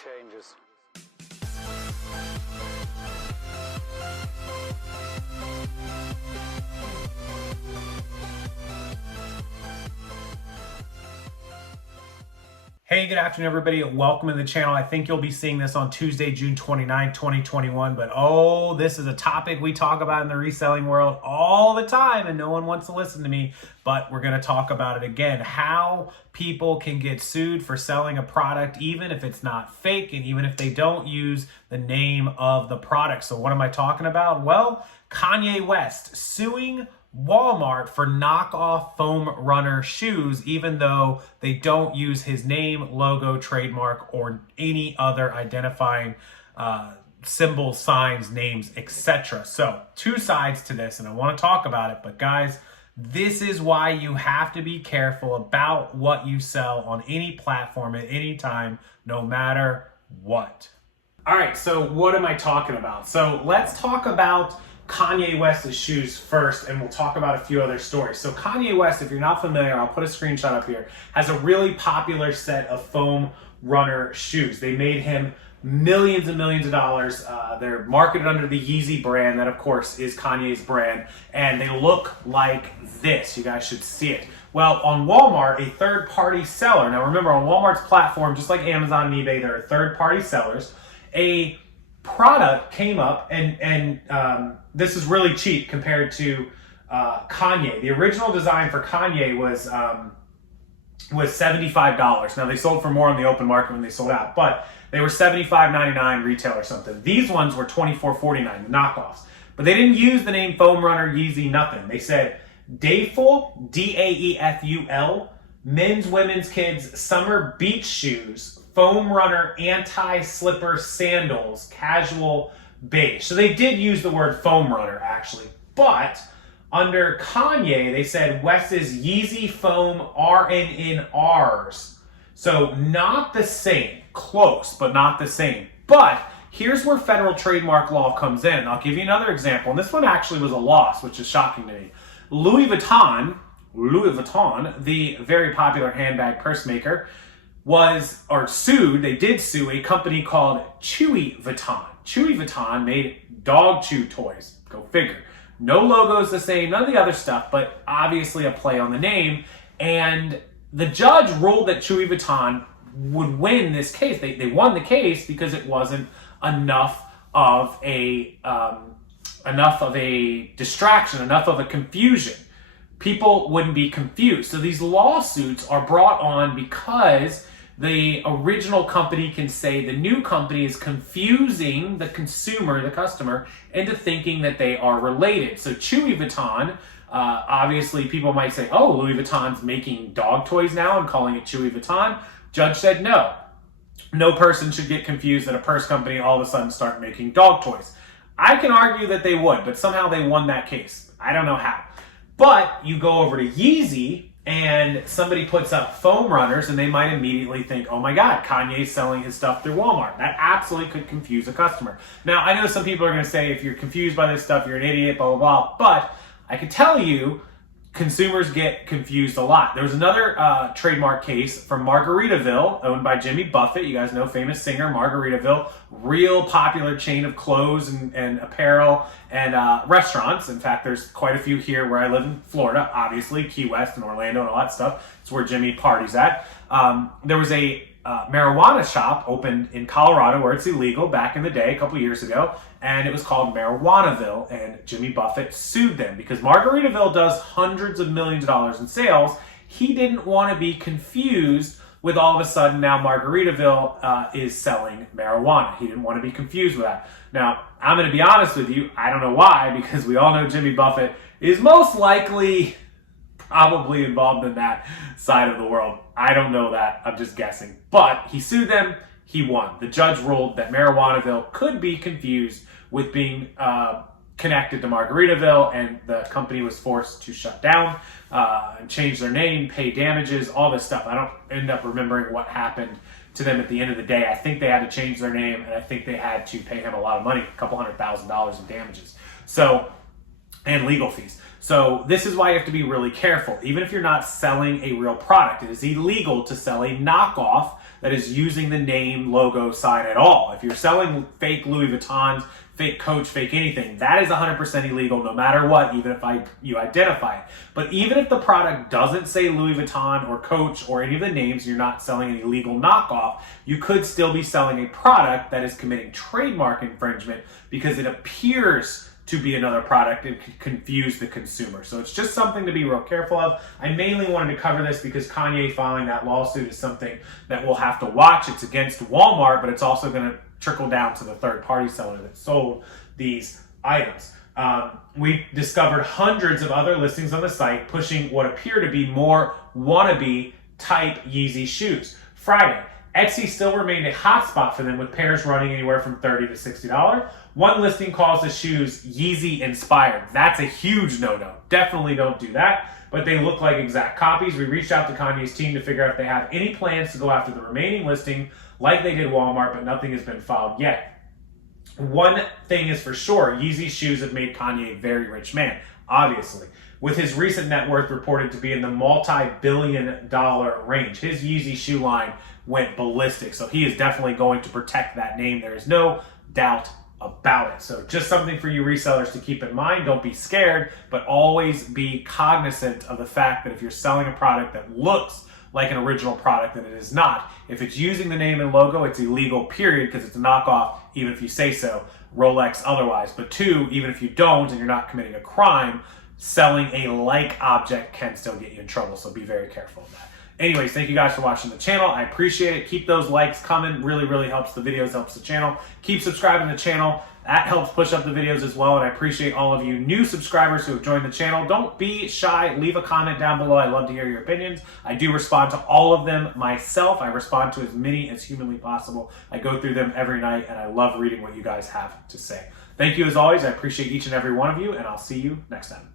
changes. Hey, good afternoon, everybody. Welcome to the channel. I think you'll be seeing this on Tuesday, June 29, 2021. But oh, this is a topic we talk about in the reselling world all the time, and no one wants to listen to me. But we're going to talk about it again. How people can get sued for selling a product, even if it's not fake, and even if they don't use the name of the product. So what am I talking about? Well, Kanye West suing Walmart for knockoff foam runner shoes, even though they don't use his name, logo, trademark, or any other identifying symbols, signs, names, etc. So two sides to this, and I want to talk about it. But guys, this is why you have to be careful about what you sell on any platform at any time, no matter what. All right, so what am I talking about? So let's talk about Kanye West's shoes first, and we'll talk about a few other stories. So Kanye West, if you're not familiar, I'll put a screenshot up here, has a really popular set of foam runner shoes. They made him millions and millions of dollars. They're marketed under the Yeezy brand, that of course is Kanye's brand, and they look like this. You guys should see it. Well, on Walmart, a third-party seller, now remember on Walmart's platform, just like Amazon and eBay, there are third-party sellers. A product came up, and this is really cheap compared to Kanye. The original design for Kanye was $75. Now they sold for more on the open market when they sold out, but they were $75.99 retail or something. These ones were $24.49, the knockoffs. But they didn't use the name Foam Runner, Yeezy, nothing. They said Dayful, D-A-E-F-U-L, men's, women's, kids, summer beach shoes, Foam Runner anti-slipper sandals, casual beige. So they did use the word Foam Runner actually, but under Kanye, they said West's Yeezy Foam RNNRs. So not the same, close, but not the same. But here's where federal trademark law comes in. I'll give you another example, and this one actually was a loss, which is shocking to me. Louis Vuitton, the very popular handbag purse maker, they did sue a company called Chewy Vuitton. Chewy Vuitton made dog chew toys. Go figure. No logo's the same, none of the other stuff, but obviously a play on the name. And the judge ruled that Chewy Vuitton would win this case. They won the case because it wasn't enough of a distraction, enough of a confusion. People wouldn't be confused. So these lawsuits are brought on because the original company can say the new company is confusing the consumer, the customer, into thinking that they are related. So Chewy Vuitton, obviously people might say, oh, Louis Vuitton's making dog toys now and calling it Chewy Vuitton. Judge said no. No person should get confused that a purse company all of a sudden start making dog toys. I can argue that they would, but somehow they won that case. I don't know how. But you go over to Yeezy, and somebody puts up foam runners, and they might immediately think, oh my God, Kanye's selling his stuff through Walmart. That absolutely could confuse a customer. Now, I know some people are going to say, if you're confused by this stuff, you're an idiot, blah, blah, blah. But I can tell you, consumers get confused a lot. There was another trademark case from Margaritaville, owned by Jimmy Buffett. You guys know, famous singer, Margaritaville. Real popular chain of clothes and apparel and restaurants. In fact, there's quite a few here where I live in Florida, obviously, Key West and Orlando and all that stuff. It's where Jimmy parties at. There was a marijuana shop opened in Colorado where it's illegal back in the day, a couple years ago, and it was called Marijuanaville, and Jimmy Buffett sued them because Margaritaville does hundreds of millions of dollars in sales. He didn't want to be confused with all of a sudden now Margaritaville is selling marijuana. He didn't want to be confused with that. Now, I'm going to be honest with you, I don't know why, because we all know Jimmy Buffett is most likely probably involved in that side of the world. I don't know that. I'm just guessing. But he sued them. He won. The judge ruled that Marijuanaville could be confused with being connected to Margaritaville, and the company was forced to shut down and change their name, pay damages, all this stuff. I don't end up remembering what happened to them at the end of the day. I think they had to change their name, and I think they had to pay him a lot of money, a couple $100,000 in damages. So, and legal fees. So this is why you have to be really careful. Even if you're not selling a real product, it is illegal to sell a knockoff that is using the name, logo, sign at all. If you're selling fake Louis Vuittons, fake Coach, fake anything, that is 100% illegal no matter what, even if you identify it. But even if the product doesn't say Louis Vuitton or Coach or any of the names, you're not selling an illegal knockoff, you could still be selling a product that is committing trademark infringement because it appears to be another product and could confuse the consumer. So it's just something to be real careful of. I mainly wanted to cover this because Kanye filing that lawsuit is something that we'll have to watch. It's against Walmart, but it's also going to trickle down to the third-party seller that sold these items. We discovered hundreds of other listings on the site pushing what appear to be more wannabe type Yeezy shoes. Friday, Etsy still remained a hotspot for them with pairs running anywhere from $30 to $60. One listing calls the shoes Yeezy inspired. That's a huge no-no. Definitely don't do that. But they look like exact copies. We reached out to Kanye's team to figure out if they have any plans to go after the remaining listing like they did Walmart, but nothing has been filed yet. One thing is for sure, Yeezy shoes have made Kanye a very rich man, obviously. With his recent net worth reported to be in the multi-billion-dollar range. His Yeezy shoe line went ballistic, so he is definitely going to protect that name. There is no doubt about it. So just something for you resellers to keep in mind. Don't be scared, but always be cognizant of the fact that if you're selling a product that looks like an original product, then it is not. If it's using the name and logo, it's illegal, period, because it's a knockoff, even if you say so, Rolex otherwise. But two, even if you don't and you're not committing a crime, selling a like object can still get you in trouble, so be very careful of that. Anyways, thank you guys for watching the channel. I appreciate it. Keep those likes coming. Really, really helps the videos, helps the channel. Keep subscribing to the channel. That helps push up the videos as well, and I appreciate all of you new subscribers who have joined the channel. Don't be shy. Leave a comment down below. I love to hear your opinions. I do respond to all of them myself. I respond to as many as humanly possible. I go through them every night, and I love reading what you guys have to say. Thank you as always. I appreciate each and every one of you, and I'll see you next time.